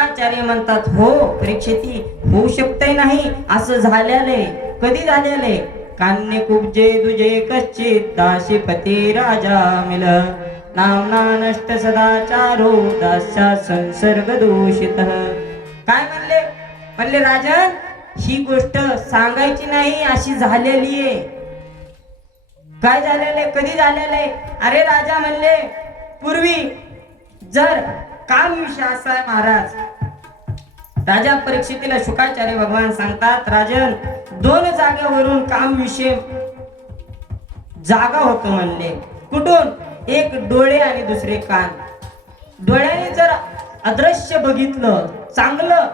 शुकाचार्य म्हणतात, हो परीक्षिती, होऊ शकतंय नाही असं झालेले. कधी झालेले? कान्य कुब्जे दुजे कच्चित दासीपती राजा मिल नामना नष्ट सदाचारो दास्या संसर्ग दूषित. काय म्हणले? म्हणले राजन, ही गोष्ट सांगायची नाही अशी झालेली आहे. काय झालेले? कधी झालेले? अरे राजा म्हणले, पूर्वी जर काम विषय असा आहे महाराज. राजा परीक्षितीला शुकाचार्य भगवान सांगतात, राजन, दोन जागेवरून काम विषय जागा होतो म्हणले. कुठून? एक डोळे आणि दुसरे कान. डोळ्याने जर अदृश्य बघितलं, चांगलं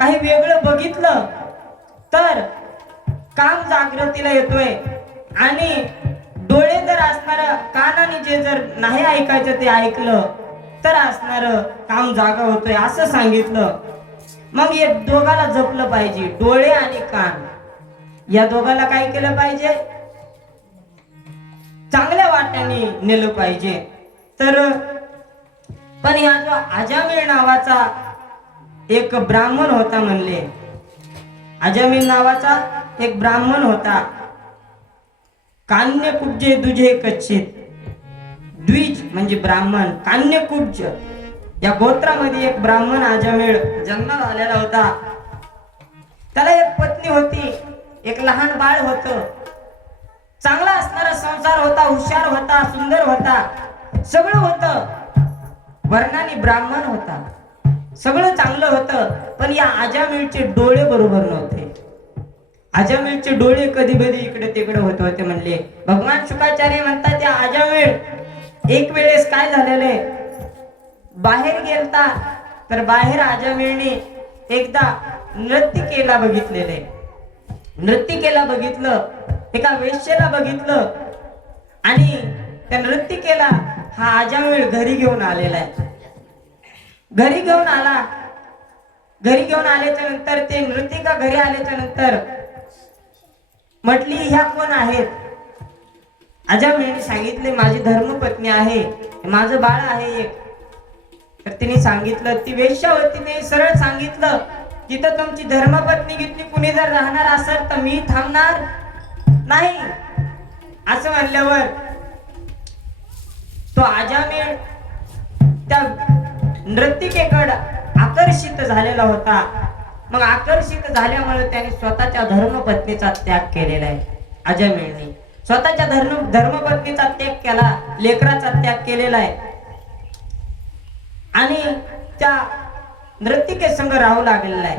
काही वेगळं बघितलं तर काम जागृतीला येतोय. आणि डोळे जर असणार, कानाने जे जर नाही ऐकायचं ते ऐकलं तर असणार काम जागा होतोय असं सांगितलं. मग हे दोघाला जपलं पाहिजे, डोळे आणि कान. या दोघाला काय केलं पाहिजे? चांगल्या वाट्याने नेलं पाहिजे. तर पण ह्या जो अजामिळ नावाचा एक ब्राह्मण होता म्हणले, अजामिळ नावाचा एक ब्राह्मण होता. कान्य कुब्जे दुजे कच्चित. द्विज म्हणजे ब्राह्मण, कान्य कुब्ज या गोत्रामध्ये एक ब्राह्मण अजामिळ जन्माला आलेला होता. त्याला एक पत्नी होती, एक लहान बाळ होत. चांगला असणारा संसार होता, हुशार होता, सुंदर होता, सगळं होतं. वर्णाने ब्राह्मण होता, सगळं चांगलं होतं. पण या अजामिळचे डोळे बरोबर नव्हते. अजामिळचे डोळे कधी कधी इकडे तिकडे होत होते म्हणले. भगवान शुकाचार्य म्हणतात, त्या अजामिळ एक वेळेस काय झालेले, बाहेर गेलता तर बाहेर अजामिळने एकदा नृत्यकेला बघितलेले. नृत्यकेला बघितलं, एका वेश्येला बघितलं आणि त्या नृत्यकेला हा अजामिळ घरी घेऊन आलेला आहे. घरी घेऊन आला. घरी घेऊन आल्याच्या नंतर ते नृत्यिका घरी आल्याच्या नंतर म्हटली, ह्या कोण आहेत? अजामिळने सांगितले, माझी धर्मपत्नी आहे, माझं बाळ आहे एक. तर तिने सांगितलं, ती वेश्या होती, ते सरळ सांगितलं, तिथं तुमची धर्मपत्नी घेतली कुणी जर राहणार असेल तर मी थांबणार नाही. असं म्हणल्यावर तो अजामिळ त्या नृत्यिकेकडे आकर्षित झालेला होता. मग आकर्षित झाल्यामुळे त्याने स्वतःच्या धर्मपत्नीचा त्याग केलेला आहे. अजामिळने स्वतःच्या धर्मपत्नीचा त्याग केला, लेकराचा त्याग केलेला आहे आणि त्या नृत्यिके संग राहू लागलेला आहे.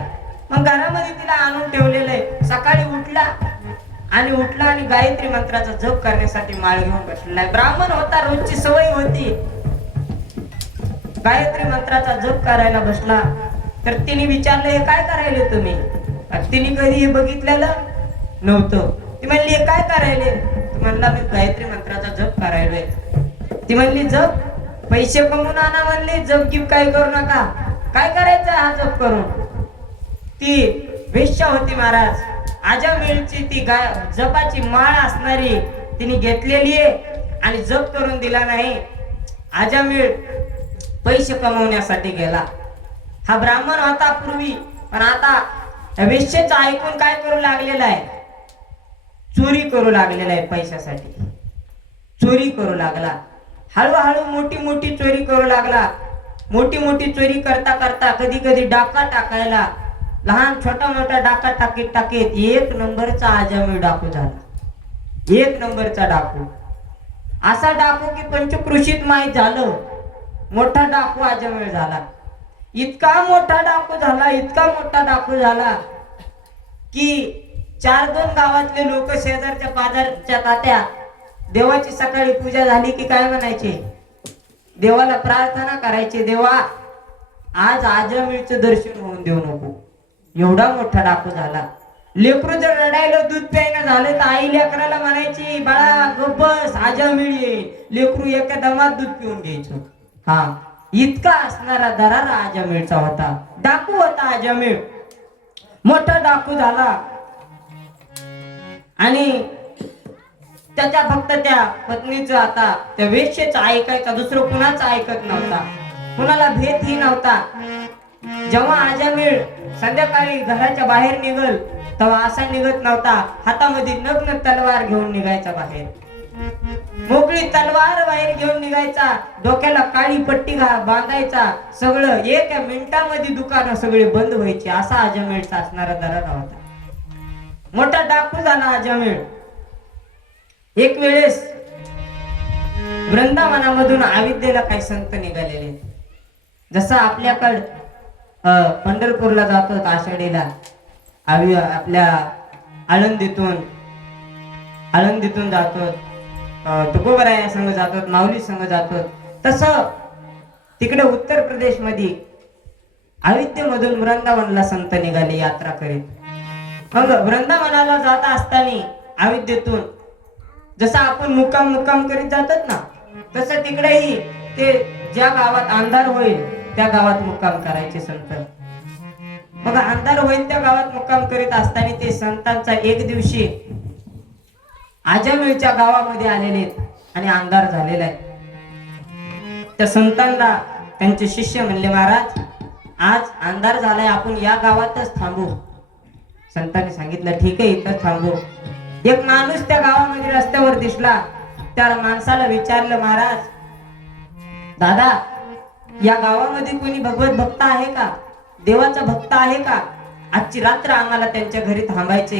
मग घरामध्ये तिला आणून ठेवलेलं आहे. सकाळी उठला आणि गायत्री मंत्राचा जप करण्यासाठी माळ घेऊन बसलेला आहे. ब्राह्मण होता, रोजची सवय होती. गायत्री मंत्राचा जप करायला बसला तर तिने विचारलं, हे काय करायले तुम्ही? तिने कधी हे बघितलेलं नव्हतं. ती म्हणली, हे काय करायले? ती म्हणला, मी गायत्री मंत्राचा जप करायलोय. ती म्हणली, जप? पैसे कमवून आणा म्हणले, जप गिप काय करू नका. काय करायचं हा जप करून? ती वेश्या होती महाराज. अजामिळची ती जपाची माळ असणारी तिने घेतलेली आहे आणि जप करून दिला नाही. अजामिळ पैसे कमवण्यासाठी गेला. हा ब्राह्मण होता पूर्वी, पण आता वेश्येचं ऐकून काय करू लागलेला आहे? चोरी करू लागलेला आहे. पैशासाठी चोरी करू लागला. हळूहळू मोठी मोठी चोरी करू लागला. मोठी मोठी चोरी करता करता कधी कधी डाका टाकायला, लहान छोटा मोठा डाका टाकीत टाकीत एक नंबरचा अजामिळ डाकू झाला. एक नंबरचा डाकू, असा डाकू की पंचकृषीत माहीत झालं. मोठा डाकू अजामिळ झाला. इतका मोठा डाकू झाला, इतका मोठा डाकू झाला की 4-2 गावातले लोक, शेजारच्या पाजारच्या तात्या, देवाची सकाळी पूजा झाली की काय म्हणायचे? देवाला प्रार्थना करायचे, देवा आज अजामिळचं दर्शन होऊन देऊ नको. एवढा मोठा डाकू झाला. लेकरू जर रडायला दूध प्यायला झालं तर आई लेकराला म्हणायची, बाळा गप्प बस, अजामिळ येईल. लेकरू एका दमात दूध पिऊन घ्यायचं. हा, इतका असणारा दरारा अजामिळचा होता. डाकू होता अजामिळ. मोठा डाकू झाला आणि त्याच्या फक्त त्या पत्नीचं, आता त्या वेश्येचं ऐकायचा, दुसरं कुणाचं ऐकत नव्हता. कुणाला भेदही नव्हता. जेव्हा अजामिळ संध्याकाळी घराच्या बाहेर निघल तेव्हा असा निघत नव्हता, हातामध्ये नग्न तलवार घेऊन निघायचा बाहेर, मोकळी तलवार बाहेर घेऊन निघायचा, डोक्याला काळी पट्टी बांधायचा, सगळं एका मिनिटामध्ये दुकानं सगळे बंद व्हायची, असा अजामिळचा असणारा दरारा होता. मोठा डाकू झाला अजामिळ. एक वेळेस वृंदावनामधून अविद्येला काही संत निघालेले, जसं आपल्याकडं पंढरपूरला जातो आषाढीला, आपल्या आळंदीतून जातो, तुकोबराया संघ जातो, माऊली संघ जातो, तसं तिकडे उत्तर प्रदेश मध्ये अयोध्येमधून वृंदावनला संत निघाले यात्रा करीत. मग वृंदावनाला जात असताना अयोध्येतून जसं आपण मुक्काम करीत जातात ना, तसं तिकडेही ते ज्या गावात अंधार होईल त्या गावात मुक्काम करायचे संत. मग अंधार होईल त्या गावात मुक्काम करीत असताना ते संतांचा एक दिवशी आजामिळच्या गावामध्ये आलेले आणि अंधार झालेला आहे. त्या संतांना त्यांचे शिष्य म्हणले, महाराज आज अंधार झालाय, आपण या गावातच थांबू. संतांनी सांगितलं ठीक आहे, इथं थांबू. एक माणूस त्या गावामध्ये रस्त्यावर दिसला. त्या माणसाला विचारलं, महाराज दादा या गावामध्ये कोणी भगवत भक्त आहे का, देवाचा भक्त आहे का? आजची रात्र आम्हाला त्यांच्या घरी थांबायचे,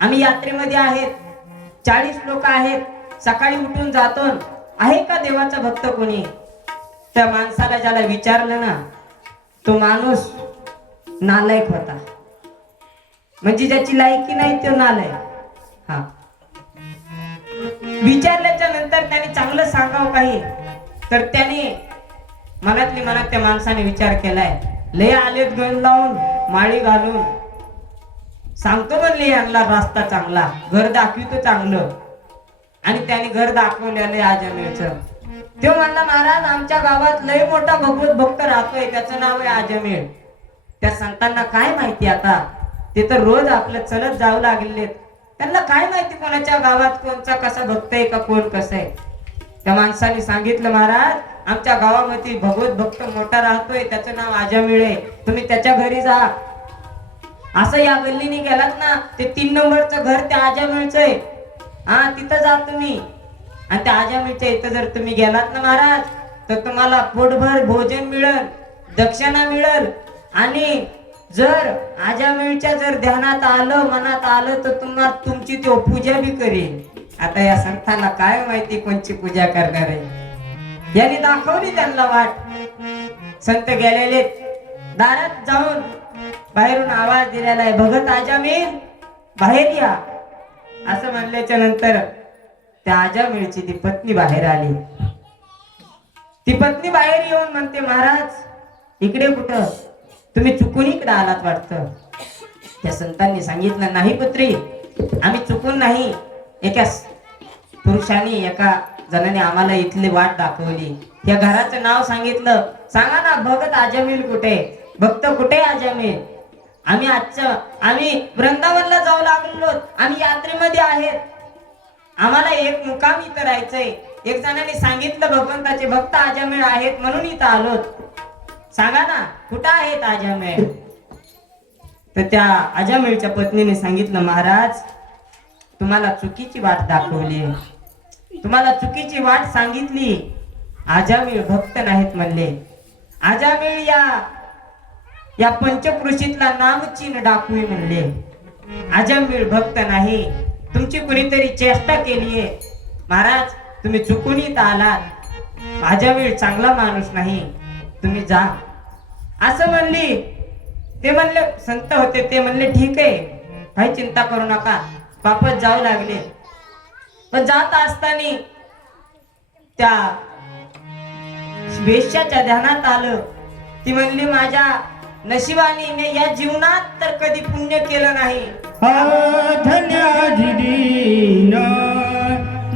आम्ही यात्रेमध्ये आहेत, 40 लोक आहेत, सकाळी उठून जातो, आहे का देवाचा भक्त कोणी? त्या माणसाला ज्याला विचारलं ना, तो माणूस नालायक होता, म्हणजे ज्याची लायकी नाही तो नालायक. हा, विचारल्याच्या नंतर त्याने चांगलं सांगावं काही, तर त्याने मनातली मनात त्या माणसाने विचार केलाय, लय आलेत गण लावून माळी घालून, सांगतो म्हणले यांना रस्ता चांगला, घर दाखवितो चांगलं, आणि त्याने घर दाखवलेलं आजमेळचं. तो म्हणला, महाराज आमच्या गावात लय मोठा भगवत भक्त राहतोय, त्याचं नाव आहे आजमेळ. त्या संतांना काय माहिती, आता ते तर रोज आपलं चलत जाऊ लागले, त्यांना काय माहिती कोणाच्या गावात कोणचा कसा भक्त आहे का कोण कसं आहे. त्या माणसाने सांगितलं, महाराज आमच्या गावामध्ये भगवत भक्त मोठा राहतोय, त्याचं नाव आजामिळ आहे, तुम्ही त्याच्या घरी जा. असं या गल्लीने गेलात ना, ते 3 नंबरचं घर त्या आजामिळचं आहे, हा तिथं जा तुम्ही. आणि त्या आजामिळच्या इथं जर तुम्ही गेलात ना महाराज, तर तुम्हाला पोटभर भोजन मिळेल, दक्षिणा मिळेल, आणि जर आजामिळच्या जर ध्यानात आलं मनात आलं तर तुम्हाला तुमची तो पूजा बी करेल. आता या संतांना काय माहिती कोणची पूजा करणार आहे, यांनी दाखवली त्यांना वाट. संत गेलेले, दारात जाऊन बाहेरून आवाज दिलेला आहे, भगत आजामिळ बाहेर या. असं म्हणल्याच्या नंतर त्या आजामिळची ती पत्नी बाहेर आली. ती पत्नी बाहेर येऊन म्हणते, महाराज इकडे कुठं, तुम्ही चुकून इकडे आलात वाटतं. त्या संतांनी सांगितलं, नाही पुत्री आम्ही चुकून नाही, एका पुरुषाने एका जणाने आम्हाला इथली वाट दाखवली, या घराचं नाव सांगितलं, सांगा ना भगत आजामिळ कुठे, भक्त कुठे आजामिळ? आम्ही वृंदावनला जाऊ लागलो, आम्ही यात्रेमध्ये आहेत, आम्हाला एक मुक्काम इथं राहायचंय. एक जणाने सांगितलं भगवंताचे भक्त आजामिळ आहेत म्हणून इथं आलो, सांगा ना कुठं आहेत आजामिळ? तर त्या आजामिळच्या पत्नीने सांगितलं, महाराज तुम्हाला चुकीची वाट दाखवली, तुम्हाला चुकीची वाट सांगितली, आजामिळ भक्त नाहीत म्हणले. आजामिळ या पंचकृषीतला नामचीन डाकुई म्हणले, आजामिळ भक्त नाही, तुमची कुणीतरी चेष्टा केलीये. महाराज तुम्ही चुकून इथं आलात, आजामिळ चांगला माणूस नाही, तुम्ही जा. असं म्हणली. ते म्हणले, संत होते ते म्हणले, ठीक आहे काही चिंता करू नका, वापस जाऊ लागले. पण जात असताना त्या वेश्याच्या ध्यानात आलं. ती म्हणली, माझ्या नशिबाने या जीवनात तर कधी पुण्य केलं नाही.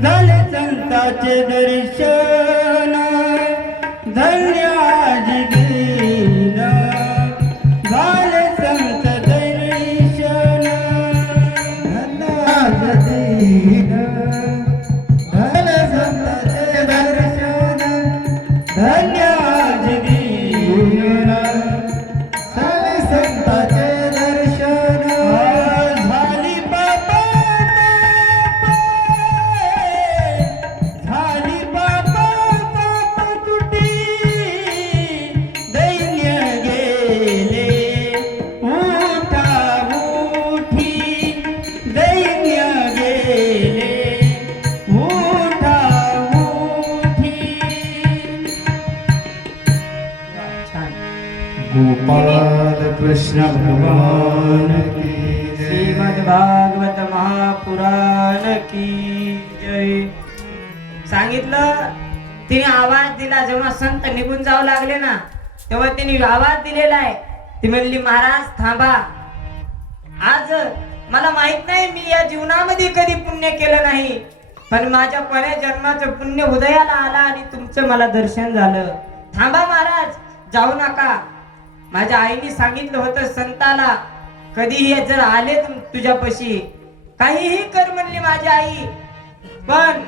झाले संताचे दर्शन, धन्य आजीन झाले संत दर्शन, धन्य झाले संताचे दर्शन, धन्य आजीन पद्मिनी कृष्ण भगवान की जय। श्रीमद् भागवत महापुराण की जय. सांगितलं तिने आवाज दिला. जेव्हा संत निघून जाऊ लागले ना तेव्हा तिने आवाज दिलेला आहे. ती म्हणली महाराज थांबा. आज मला माहित नाही मी या जीवनामध्ये कधी पुण्य केलं नाही, पण माझ्या कोण्या जन्माचं पुण्य उदयाला आला आणि तुमचं मला दर्शन झालं. थांबा महाराज, जाऊ नका. माझ्या आईने सांगितलं होतं संताला कधीही जर आले तुझ्यापाशी काहीही कर म्हणली माझी आई, पण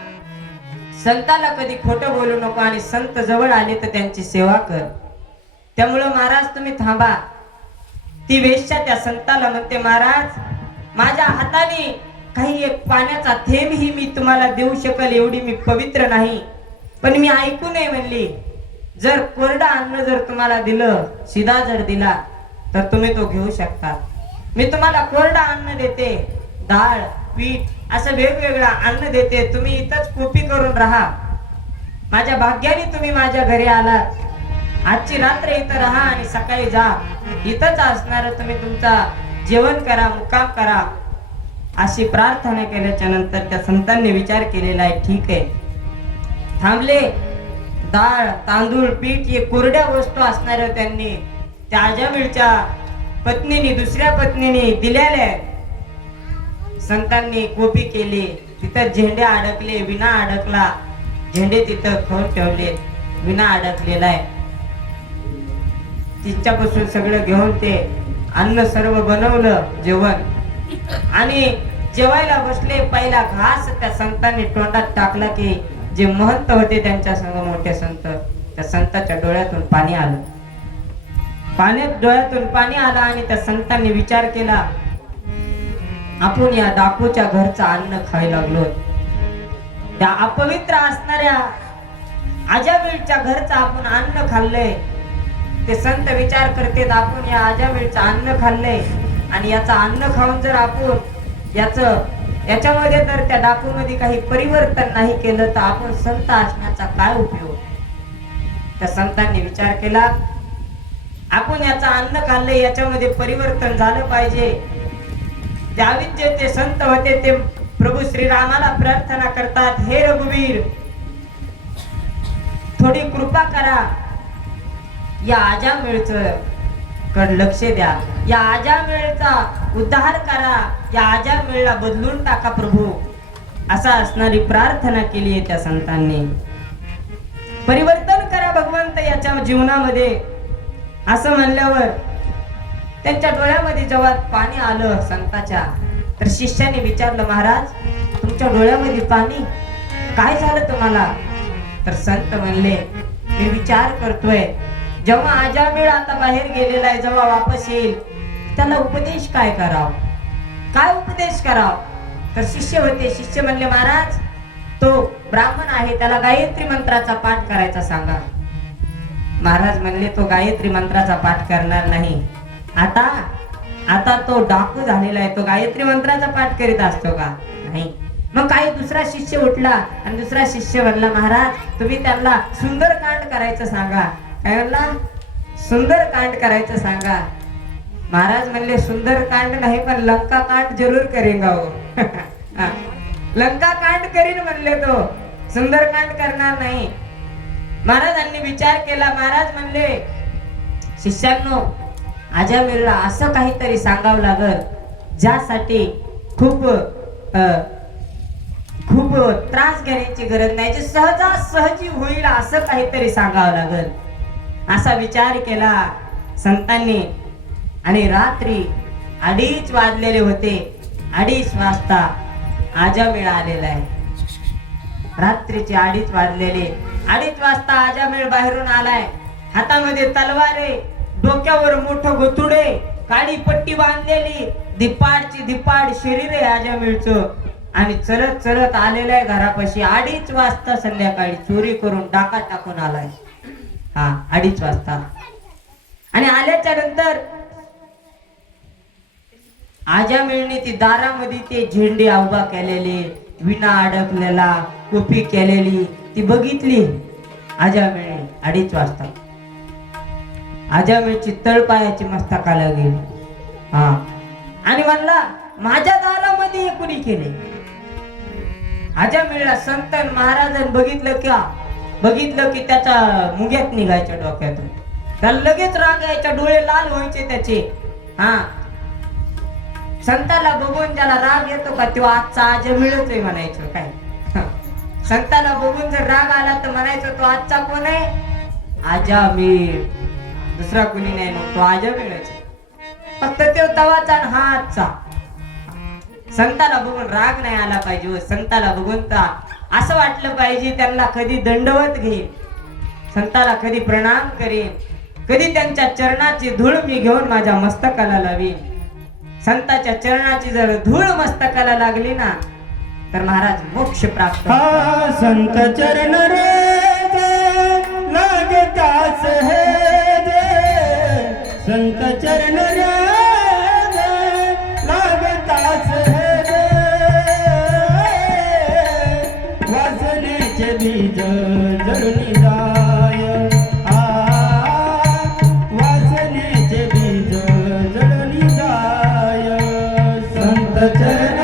संताला कधी खोटं बोलू नको आणि संत जवळ आले तर त्यांची सेवा कर. त्यामुळं महाराज तुम्ही थांबा. ती वेश्या त्या संताला म्हणते महाराज माझ्या हाताने काही एक पाण्याचा थेंबही मी तुम्हाला देऊ शकेल एवढी मी पवित्र नाही, पण मी ऐकू नये म्हणली. जर कोरडा अन्न जर तुम्हाला दिलं, शिदा जर दिला तर तुम्ही तो घेऊ शकता. मी तुम्हाला कोरडा अन्न देते, डाळ पीठ असं वेगवेगळं अन्न देते. तुम्ही इथंच कोपी करून राहा. माझ्या भाग्याने तुम्ही माझ्या घरी आलात. आजची रात्र इथं राहा आणि सकाळी जा. इथंच असणार तुम्ही तुमचा जेवण करा, मुक्काम करा. अशी प्रार्थना केल्याच्या नंतर त्या संतांनी विचार केलेला आहे ठीक आहे. थांबले. डाळ तांदूळ पीठ हे कोरड्या वस्तू असणाऱ्या त्यांनी त्या अजामिळच्या पत्नीने दुसऱ्या पत्नीने दिलेल्या. संतांनी कोपी केली. तिथं झेंडे अडकले, विना अडकला. झेंडे तिथं खवून ठेवले, विना अडकलेला आहे. तिच्यापासून सगळं घेऊन ते अन्न सर्व बनवलं जेवण आणि जेवायला बसले. पहिला घास त्या संतांनी तोंडात टाकला की जे महंत होते त्यांच्या संग मोठे संत, त्या संताच्या डोळ्यातून पाणी आलं. डोळ्यातून पाणी आलं आणि त्या संतांनी विचार केला आपण या डाकूच्या घरचं अन्न खायला लागलो. त्या अपवित्र असणाऱ्या अजामिळच्या घरचं आपण अन्न खाल्लंय. ते संत विचार करते आपण या अजामिळचं अन्न खाल्लंय आणि याचं अन्न खाऊन जर आपण याच्यामध्ये तर त्या डाकूमध्ये काही परिवर्तन नाही केलं तर आपण संत असण्याचा काय उपयोग. त्या संतांनी विचार केला आपण याचं अन्न खाल्लंय, याच्यामध्ये परिवर्तन झालं पाहिजे. त्यावेळी जे ते संत होते ते प्रभू श्रीरामाला प्रार्थना करतात, हे रघुवीर थोडी कृपा करा, या अजामिळचं कड लक्ष द्या, या अजामिळचा उद्धार करा, या अजामिळला बदलून टाका प्रभू. असा असणारी प्रार्थना केली आहे त्या संतांनी. परिवर्तन करा भगवंत याच्या जीवनामध्ये असं म्हणल्यावर त्यांच्या डोळ्यामध्ये जेव्हा पाणी आलं संताच्या, तर शिष्याने विचारलं महाराज तुमच्या डोळ्यामध्ये पाणी काय झालं तुम्हाला. तर संत म्हणले मी विचार करतोय जेव्हा अजामिळ आता बाहेर गेलेला आहे, जेव्हा वापस येईल त्याला उपदेश काय कराव, काय उपदेश कराव. तर शिष्य होते. शिष्य म्हणले महाराज तो ब्राह्मण आहे त्याला गायत्री मंत्राचा पाठ करायचा सांगा. महाराज म्हणले तो गायत्री मंत्राचा पाठ करणार नाही. आता तो डाकू झालेला आहे, तो गायत्री मंत्राचा पाठ करीत असतो का. नाही. मग काही दुसरा शिष्य उठला आणि दुसरा शिष्य म्हणला महाराज तुम्ही त्यांना सुंदरकांड करायचं सांगा. काय म्हणला सुंदरकांड करायचं सांगा. महाराज म्हणले सुंदरकांड नाही पण लंका कांड जरूर करेगा हो. लंका कांड करीन म्हणले, तो सुंदरकांड करणार नाही. महाराजांनी विचार केला. महाराज म्हणले शिष्यांनो अजामिळला असं काहीतरी सांगावं लागल ज्यासाठी खूप त्रास घेण्याची गरज नाही, जे सहजासहजी होईल असं काहीतरी सांगावं लागल. असा विचार केला संतांनी. आणि रात्री 2:30 वाजलेले होते. 2:30 वाजता अजामिळ आलेला आहे. रात्रीचे 2:30 वाजलेले. 2:30 वाजता अजामिळ बाहेरून आलाय. हातामध्ये तलवार, डोक्यावर मोठं गोतुडे, काळी पट्टी बांधलेली, धिप्पाडची धिप्पाड शरीर आहे अजामिळचं. आणि चलत चलत आलेला आहे घरापाशी. 2:30 वाजता संध्याकाळी चोरी करून डाका टाकून आलाय. 2:30 वाजता. आणि आल्याच्या नंतर अजामिळने ती दारामध्ये ते झेंडे उभा केलेले, विना अडकलेला, कोपी केलेली ती बघितली अजामिळने. 2:30 वाजता आजामेळची तळपायाची मस्तकाला गेली. हा आणि म्हणला माझ्या दारामध्ये हे कुणी केले. आजामेळला संत महाराजांनी बघितलं की त्याच्या मुग्यात निघायच्या डोक्यातून. त्याला लगेच राग यायचा, डोळे लाल व्हायचे त्याचे. हा संताला बघून ज्याला राग येतो का तो आजचा आजामेळच आहे म्हणायचं. काय संताला बघून जर राग आला तर म्हणायचं तो आजचा कोण आहे? आजामेळ, दुसरा कोणी नाही. मग तो आजामेळच फक्त तो तवाचा हा आजचा. संताला बघून राग नाही आला पाहिजे. संताला बघून तर असं वाटलं पाहिजे त्यांना कधी दंडवत घेईन, संताला कधी प्रणाम करीन, कधी त्यांच्या चरणाची धूळ मी घेऊन माझ्या मस्तकाला लावीन. संताच्या चरणाची जर धूळ मस्तकाला लागली ना तर महाराज मोक्ष प्राप्त. हा संत चरण रे लागतास हे दे, संत चरण रे लागतास हे दे, वासनेचे बीज जळून जाय. वासनेचे बीज जळून जाय. संत चरण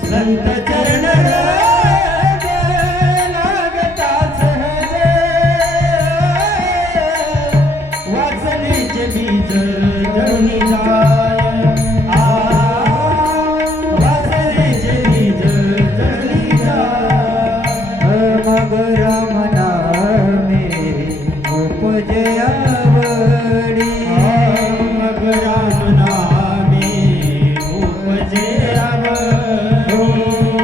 संत चरण लागता सहज, वासनेचे बीज जळून जाय. वासनेचे बीज जळून जाय. मग राम नामे उपजे आवडी, मग राम नामे उपजे आवडी.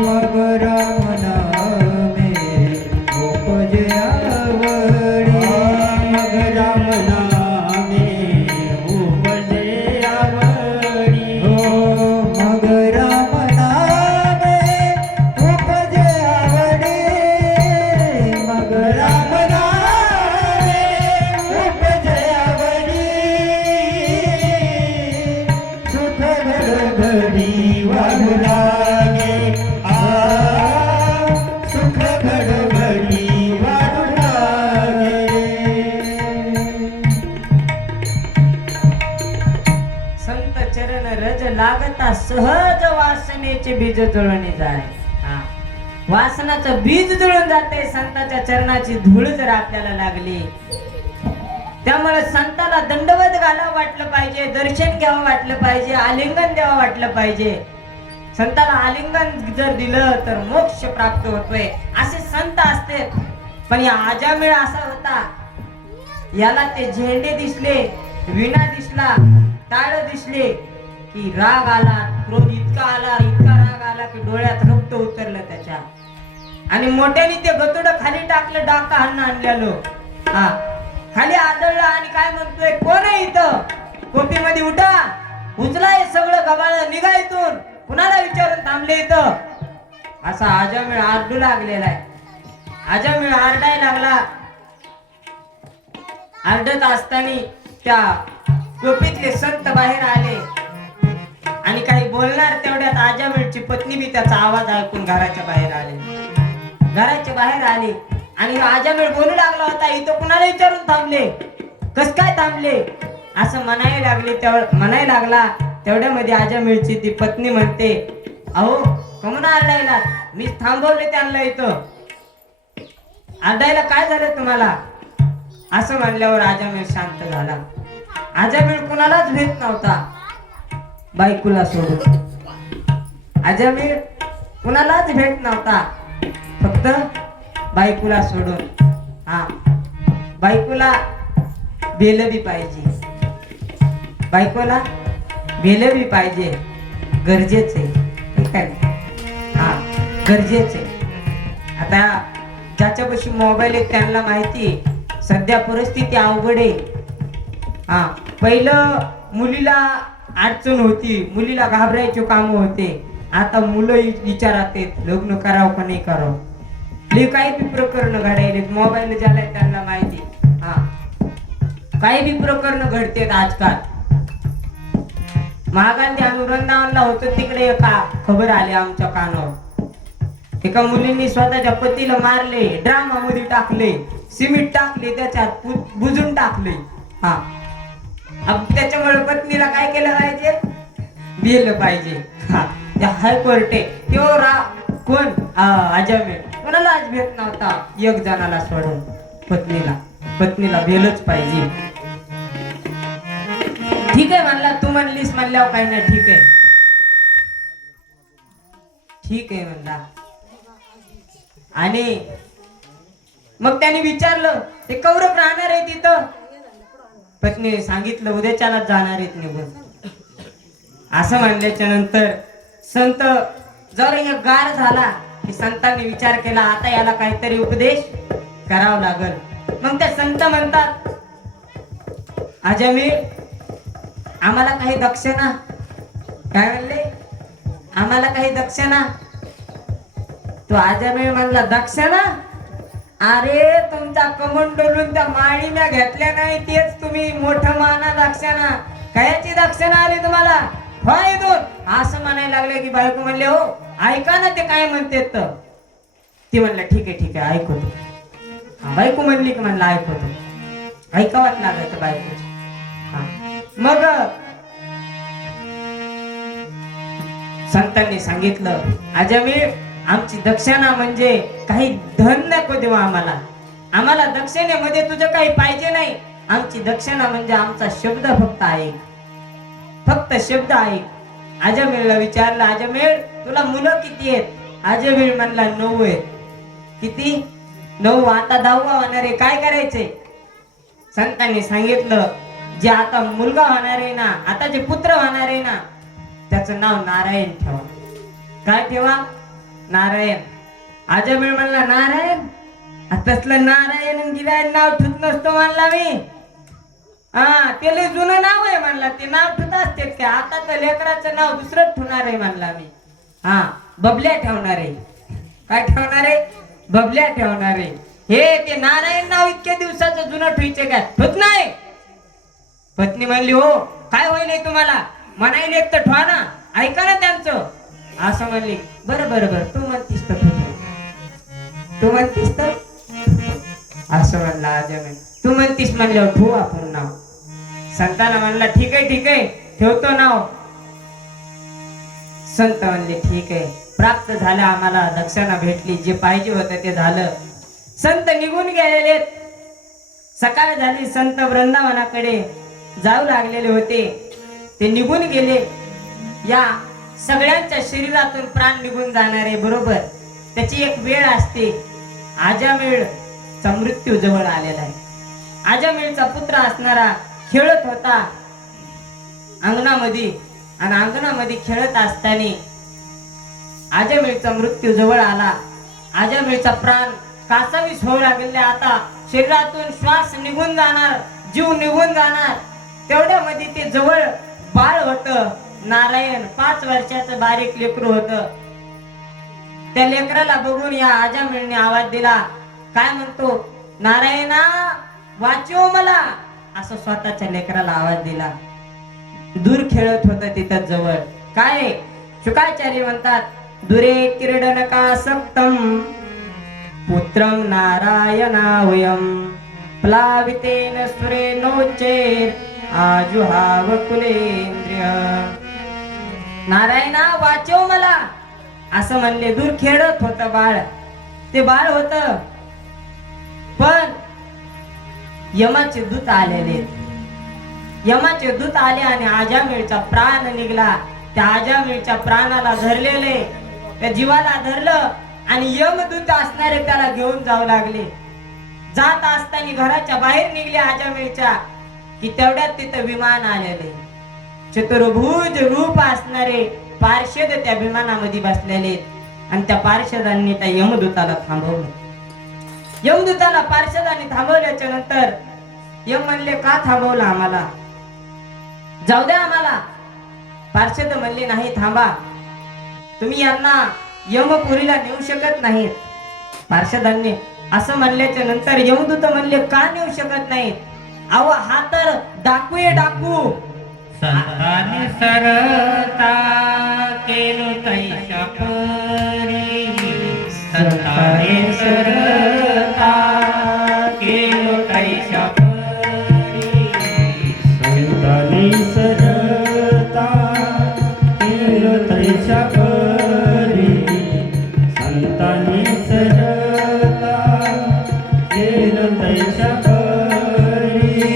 मग राम नामे उपजे आवडी, मग राम नामे उपजे आवडी. मग राम नामे उपजे आवडी, मग राम नामे उपजे आवडी. सुख घडघडी वाढू लागे, सुख घडघडी वाढू लागे. संत चरण रज लागता सहज वासनेचे बीज जळून जाय. हा वासनाचं बीज जळून जाते संताच्या चरणाची धूळ जर आपल्याला लागली. त्यामुळे संताला दंडवत घालावं वाटलं पाहिजे, दर्शन घ्यावं वाटलं पाहिजे, आलिंगन द्यावं वाटलं पाहिजे. संताला आलिंगन जर दिलं तर मोक्ष प्राप्त होतोय असे संत असते. पण या आजामेळ असा होता, याला ते झेंडे दिसले, विणा दिसला, टाळ दिसले की राग आला, क्रोध इतका राग आला की डोळ्यात रक्त उतरलं त्याच्या. आणि मोठ्याने ते गतोड खाली टाकलं, डाका हाणं आणलेलो. हा खाली आदळला आणि काय म्हणतोय, कोण आहे इथं? कोपीमध्ये उठा, उचला हे सगळं गबाळ, निघा इथून. कुणाला विचारून थांबले इथं? असा आजामेळ आरडू लागलेला आहे. आजामेळ आरडायला लागला. आरडत असताना त्या कोपीतले संत बाहेर आले आणि काही बोलणार तेवढ्यात आजामेळची पत्नी बी त्याचा आवाज ऐकून घराच्या बाहेर आली आणि आजामेळ बोलू लागला होता, इथं कुणाला विचारून थांबले, कस काय थांबले असं म्हणायला लागला. तेवढ्यामध्ये आजामेळची ती पत्नी म्हणते, अहो कमून आरडायला, मी थांबवले त्यांना, इथं आरडायला काय झालं तुम्हाला? असं म्हणल्यावर आजामेळ शांत झाला. आजामेळ कुणालाच भेट नव्हता बायकोला सोडून. आजामेळ कुणालाच भेट नव्हता, फक्त बायकोला सोडून. हा बायकोला बेल बी पाहिजे, बायकोला बेल बी पाहिजे, गरजेच आहे. ठीक आहे, हा गरजेच आहे. आता ज्याच्यापाशी मोबाईल आहे त्यांना माहिती सध्या परिस्थिती अवघड आहे. हा पहिलं मुलीला अडचण होती, मुलीला घाबरायचे काम होते. आता मुलं विचारात आहेत लग्न करावं का नाही करावं. काही बी प्रकरण घडायलेत, मोबाईल ज्याला त्यांना माहिती. हा काही बी प्रकरण घडतेत आजकाल. महागांधी आणि वृंदावनला होतं तिकडे का खबर आली आमच्या कानावर. एका मुलींनी स्वतःच्या पतीला मारले, ड्रामा मध्ये टाकले, सिमेंट टाकले, त्याच्यात बुजून टाकले. हा, अब त्याच्यामुळे पत्नीला काय केलं पाहिजे? दिलं पाहिजे. हा, त्या हायकोर्ट कोण अजमेर कोणाला आज भेट नव्हता, एक जणाला सोडून पत्नीला भेलच पाहिजे. ठीक आहे म्हणला, तू म्हणलीस म्हणल्यावर काही नाही, ठीक आहे म्हणला. आणि मग त्याने विचारलं ते कौरव राहणार आहे तिथं? पत्नीने सांगितलं उद्याच्यालाच जाणार आहेत निघून. असं म्हणल्याच्या नंतर संत जर एक गार झाला की संतांनी विचार केला आता याला काहीतरी उपदेश करावा लागल. मग त्या संत म्हणतात, अजमेर आम्हाला काही दक्षिणा. काय म्हणले? आम्हाला काही दक्षिणा. तो अजमेर म्हणला, दक्षिणा? अरे तुमचा कमंड डोलून त्या माळीला घेतल्या नाही, तेच तुम्ही मोठं माना दक्षिणा. कायची दक्षिणा आली तुम्हाला? होय दोन. असं म्हणायला लागले की बायको म्हणले, हो ऐका ना ते काय म्हणते. ती म्हणलं ठीक आहे ऐकतो. बायको म्हणली की म्हणलं ऐकतो. ऐकावंच लागत बायको. मग संतांनी सांगितलं, अजमेर आमची दक्षिणा म्हणजे काही धन नको देऊ आम्हाला दक्षिणेमध्ये तुझं काही पाहिजे नाही. आमची दक्षिणा म्हणजे आमचा शब्द फक्त शब्द आहे. अजमेरला विचारलं, अजमेर तुला मुलं किती आहेत? अजमेर म्हणला 9 आहेत. किती? 9. आता 10वा होणार आहे, काय करायचंय? संतांनी सांगितलं, जे आता मुलगा होणार आहे ना, आता जे पुत्र होणार आहे ना, त्याचं नाव नारायण ठेवा. काय ठेवा? नारायण. अजमेर म्हणला, नारायण? तसलं नारायण गिरायण नाव ठेवत नसतो म्हणला मी. ते लय जुनं नाव आहे म्हणला, ते नाव ठेवत असते ते. आता तर लेकराचं नाव दुसरं ठेवणार आहे म्हणला मी. बबल्या ठेवणार आहे. काय ठेवणार आहे? बबल्या ठेवणार आहे. हे ते नारायण नाव इतक्या दिवसाचं जुनं ठेवायचे काय? ठेवत नाही. पत्नी म्हणली, हो काय होईल तुम्हाला? म्हणायला एक तर ठेवा ना, ऐका ना त्यांचं. असं म्हणली, बरं तू म्हणतीस तर तू म्हणतीस तर. असं म्हणला अजमेर. तू म्हणतीस म्हणल्यावर ठेवू आपण नाव. संतांना म्हणला, ठीक आहे ठेवतो नाव. संत म्हणले, ठीक आहे. प्राप्त झालं, आम्हाला दक्षिणा भेटली, जे पाहिजे होतं ते झालं. संत निघून गेलेले. सकाळ झाली, संत वृंदावनाकडे जाऊ लागलेले होते. ते निघून गेले. या सगळ्यांच्या शरीरातून प्राण निघून जाणारे बरोबर त्याची एक वेळ असते. अजमेरचा मृत्यू जवळ आलेला आहे. अजमेरचा पुत्र असणारा खेळत होता अंगणामध्ये, आणि अंगणामध्ये खेळत असताना अजमेरचा मृत्यू जवळ आला. अजमेरचा प्राण कासावीस होऊ लागले. आता शरीरातून श्वास निघून जाणार, जीव निघून जाणार. तेवढ्यामध्ये ते जवळ बाळ होत, नारायण 5 वर्षाचं बारीक लेकरू होत. त्या लेकराला बघून या अजमेरने आवाज दिला. काय म्हणतो? नारायणा वाचव मला, असं स्वतःच्या लेकराला आवाज दिला. दूर खेळत होत तिथं जवळ. काय शुकाचार्य म्हणतात, दुरे क्रीडनकासक्तम पुत्रम नारायणावयम प्लावितेन सुरेणोच्चैर आजुहाव कुलेंद्रिय. नारायणा वाचव मला, असं म्हणले. दूर खेळत होत बाळ. ते बाळ होत, पण यमाचे दूत आलेले. यमाचे दूत आले आणि अजमेरचा प्राण निघला. त्या अजमेरच्या प्राणाला धरलेले, त्या जीवाला धरलं आणि यमदूत असणारे त्याला घेऊन जाऊ लागले. जात असताना घराच्या बाहेर निघले अजमेरच्या, की तेवढ्यात तिथं विमान आलेले. चतुर्भुज रूप असणारे पार्षद त्या विमानामध्ये बसलेले. आणि त्या पार्षदांनी त्या यमदूताला थांबवलं. यमदूताला पार्षदांनी थांबवल्याच्या नंतर यम म्हणले, का थांबवलं आम्हाला? जाऊ द्या आम्हाला. पार्षद म्हणले, नाही थांबा, तुम्ही यांना यमपुरीला नेऊ शकत नाहीत. पार्षदांनी असं म्हणल्याच्या नंतर यमदूत म्हणले, का नेऊ शकत नाहीत? अहो हा तर डाकू आहे, डाकू. संतांनी सरता केलो तैशा परी संताने सरता केलो तैशा परी संताने सरता केलो तैशा परी संताने सरता केलो तैशा परी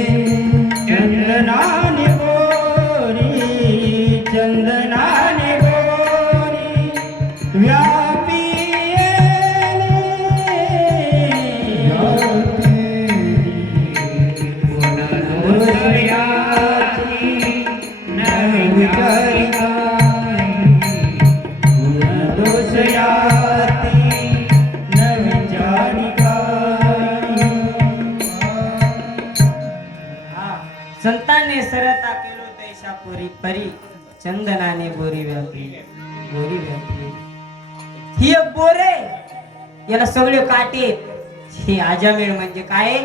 चंदनाने गोरी चंदनाने गोरी व्यापी संतांनी सरता केलो तैशा पुरी परी चंदनाने बोरी व्यापली ही एक बोर आहे याला सगळे काटे ही आजामेळ म्हणजे काय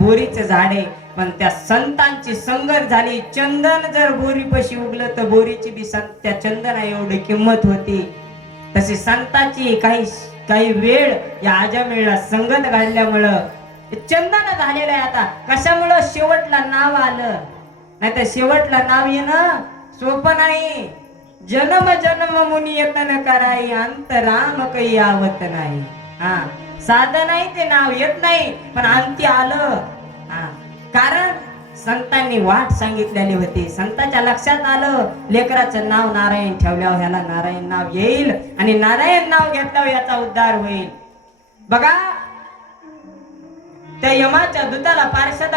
बोरीचं झाड आहे पण त्या संतांची संगत झाली चंदन जर बोरीपाशी उगलं तर बोरीची बी त्या चंदना एवढी किंमत होती तशी संतांची काही वेळ या आजामेळला संगत घडल्यामुळं चंदन झालेलं आहे आता कशामुळं शेवटला नाव आलं नाही तर शेवटला नाव येणं सोपं नाही जन्म जन्म मुनी येतन कराई अंतराम काही आवत नाही हा साधं नाही ते नाव येत नाही पण अंती आलं हा कारण संतांनी वाट सांगितलेली होती संतांच्या लक्षात आलं लेकराचं नाव नारायण ठेवल्यावर ह्याला नारायण नाव येईल आणि नारायण नाव घेतल्यावर याचा उद्धार होईल बघा त्या यमाच्या दूताला पार्षदांनी